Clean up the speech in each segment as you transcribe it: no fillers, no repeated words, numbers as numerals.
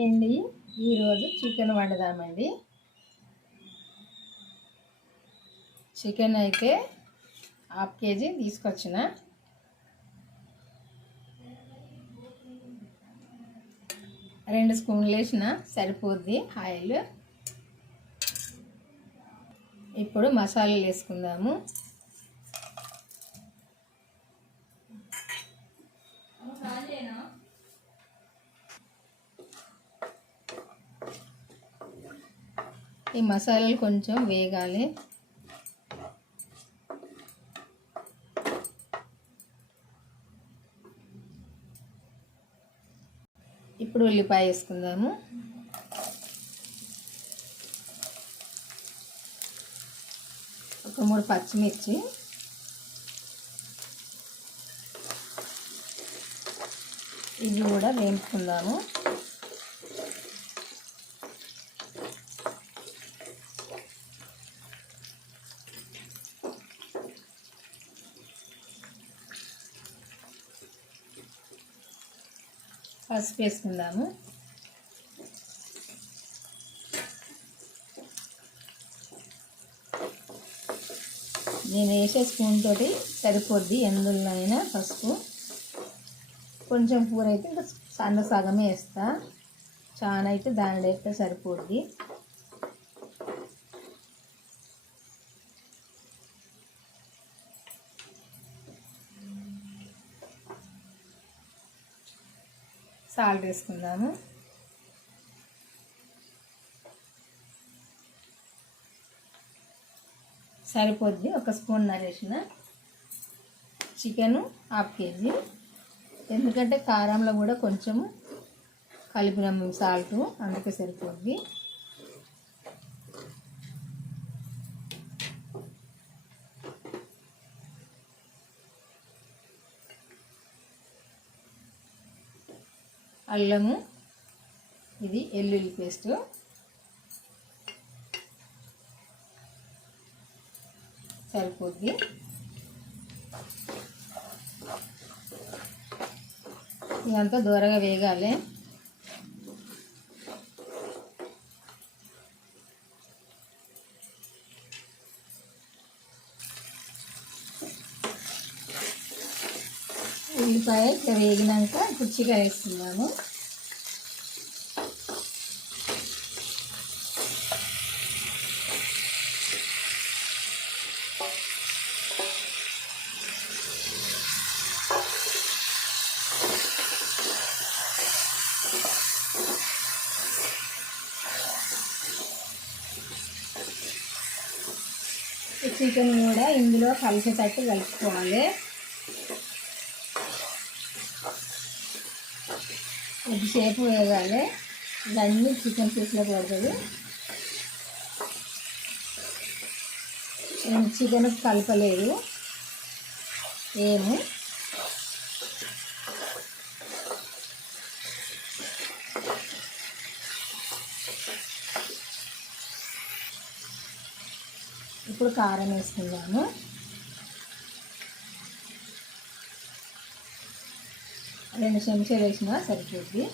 Hi అండి. ఈరోజు chicken వండుదామండి. Chicken అయితే 1/2 కేజీ తీసుకొచ్చిన. రెండు స్పూన్లు వేసిన సరిపోద్ది ఆయిల్. ఇప్పుడు మసాలాలు వేసుకుందాము. ఈ మసాలాలు కొంచెం వేగాలి. ఇప్పుడు ఉల్లిపాయ వేసుకుందాము. ఒక 3 పచ్చిమిర్చి, ఇవి కూడా వేపుకుందాము. పసుపు వేసుకుందాము. నేను వేసే స్పూన్ తోటి సరిపోద్ది ఎందులో అయినా పసుపు. కొంచెం కూర అయితే ఇంకా సగమే వేస్తా, చాలా అయితే దానిలో అయితే సరిపోద్ది. సాల్ట్ వేసుకుందాము. సరిపోద్ది, ఒక స్పూన్ నరేసిన. చికెను 1/2 కేజీ, ఎందుకంటే కారంలో కూడా కొంచెం కలిపినాము సాల్ట్, అందుకే సరిపోద్ది. అల్లము, ఇది వెల్లుల్లి పేస్ట్, సరిపోద్ది. ఇదంతా దూరగా వేగాలి. ఉల్లిపాయ ఇట్లా వేగినాక ఇప్పుడు చికెన్ వేస్తున్నాము. చికెన్ కూడా ఇందులో కలిసేటట్టు కలుపుకోవాలి. కొద్దిసేపు వేగాలి, ఇవన్నీ చికెన్ పీస్లో పడుతుంది. నేను చికెన్ కలపలేదు ఏమి. ఇప్పుడు కారం వేసుకుందాము. రెండు చెంచాలు వేసినా సరిపోద్ది.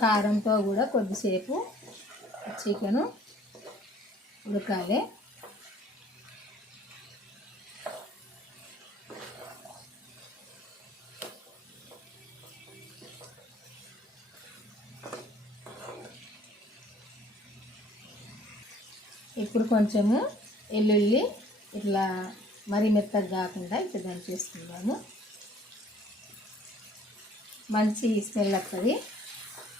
కారంతో కూడా కొద్దిసేపు చికెను ఉడకాలి. ఇప్పుడు కొంచెము వెల్లుల్లి ఇట్లా మరీ మెత్తగా కాకుండా ఇట్లా దంచేసుకుందాము. మంచి స్మెల్ వస్తుంది,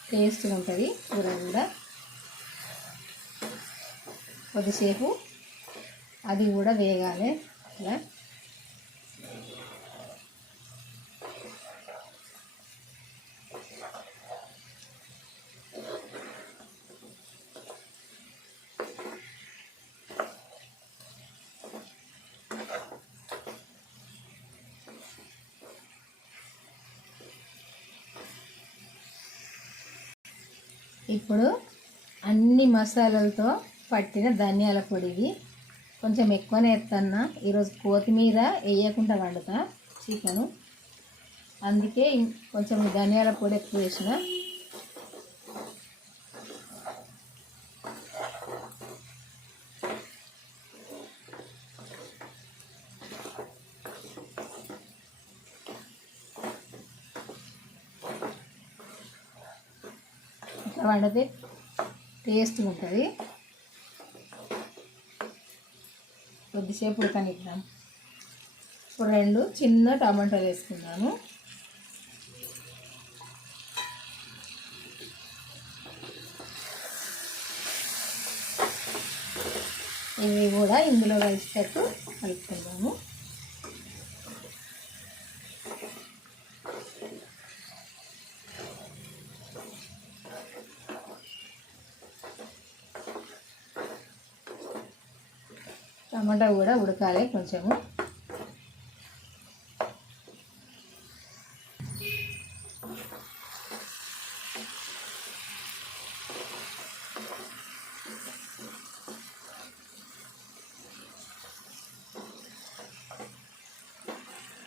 టేస్ట్గా ఉంటుంది కూర కూడా. కొద్దిసేపు అది కూడా వేగాలి. ఇట్లా ఇప్పుడు అన్ని మసాలాలతో పట్టిన ధనియాల పొడివి కొంచెం ఎక్కువనే ఎత్తన్నా. ఈరోజు కొత్తిమీర వేయకుండా వండుతా చికెను, అందుకే కొంచెం ధనియాల పొడి ఎక్కువ వేసిన. ఇట్లా వండితే టేస్ట్గా ఉంటుంది. కొద్దిసేపు ఉడకనిద్దాం. ఇప్పుడు 2 చిన్న టమాటాలు వేసుకున్నాను. ఇవి కూడా ఇందులో కలిసేటట్టు కలుపుకుందాము. టమాటా కూడా ఉడకాలి కొంచెము.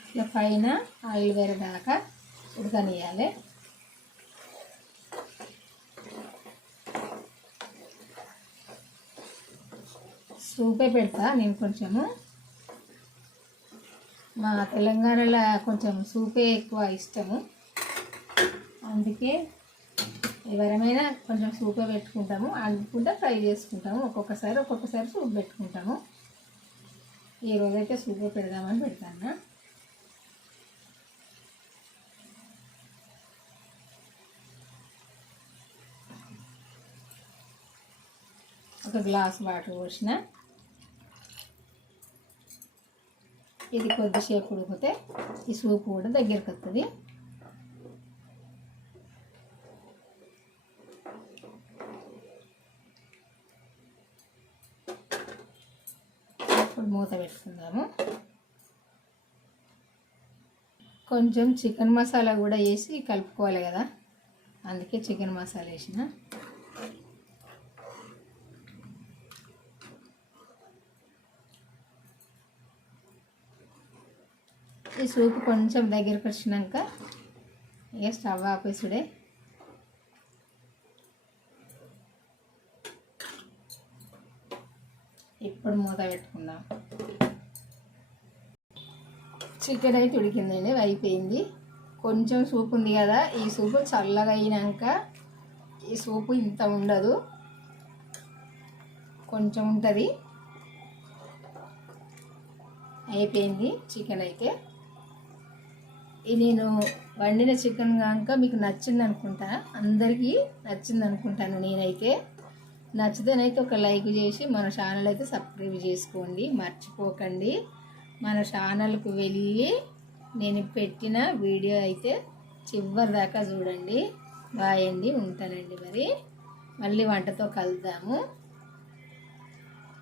ఇట్లా పైన ఆయిల్ వేరేదాకా ఉడకనియాలి. సూపే పెడతా నేను కొంచెము. మా తెలంగాణలో కొంచెం సూపే ఎక్కువ ఇష్టము, అందుకే ఎవరమైనా కొంచెం సూపే పెట్టుకుంటాము. అనుకుంటే ఫ్రై చేసుకుంటాము. ఒక్కొక్కసారి సూప్ పెట్టుకుంటాము. ఈరోజైతే సూపే పెడదామని పెడతాను. ఒక గ్లాస్ వాటర్ పోసిన. ఇది కొద్దిసేపు ఉడికితే ఈ సూప్ కూడా దగ్గరికి వస్తుంది. ఇప్పుడు మూత పెట్టుకుందాము. కొంచెం చికెన్ మసాలా కూడా వేసి కలుపుకోవాలి కదా, అందుకే చికెన్ మసాలా వేసిన. ఈ సూప్ కొంచెం దగ్గరికి వచ్చినాక ఇక స్టవ్ ఆపేసుడే. ఇప్పుడు మూత పెట్టుకుందాం. చికెన్ అయితే ఉడికిందండి, అయిపోయింది. కొంచెం సూప్ ఉంది కదా, ఈ సూపు చల్లగా అయినాక ఈ సూపు ఇంత ఉండదు, కొంచెం ఉంటుంది. అయిపోయింది చికెన్ అయితే. నేను వండిన చికెన్ కనుక మీకు నచ్చింది అనుకుంటా, అందరికీ నచ్చింది అనుకుంటాను నేనైతే. నచ్చితేనైతే ఒక లైక్ చేసి మన ఛానల్ అయితే సబ్స్క్రైబ్ చేసుకోండి, మర్చిపోకండి. మన ఛానల్కు వెళ్ళి నేను పెట్టిన వీడియో అయితే చివరి దాకా చూడండి. బాయ్ అండి, ఉంటానండి. మళ్ళీ వంటతో కలుద్దాము.